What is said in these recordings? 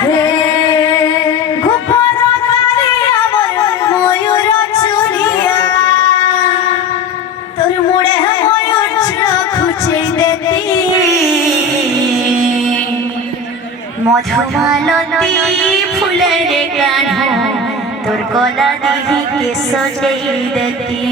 হে গোপন কালে আমার ময়ূর চুরিয়া তোর মুড়ে ময়ূর খুঁজে দেতি মধুমালতী ফুলের গান তোর গলা দিকে সজেই দেতি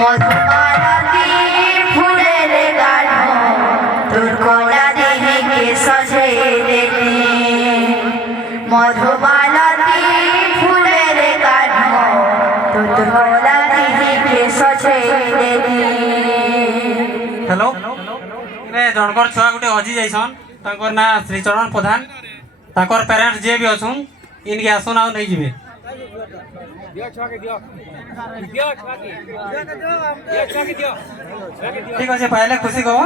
মধুমালতী ফুলের গান তোর গলা দিকে সজেই দেতি মধুমালতী ফুলের গান তোর গলা দিকে সজেই দেতি। हेलो जनकर छुआ गोटे हजि जाइसन तांकर ना श्रीचरण प्रधान तांकर पेरेंट्स जे भी अछन इनके आसन आउ नहीं जिवे ठीक अच्छे पहले खुशी कहो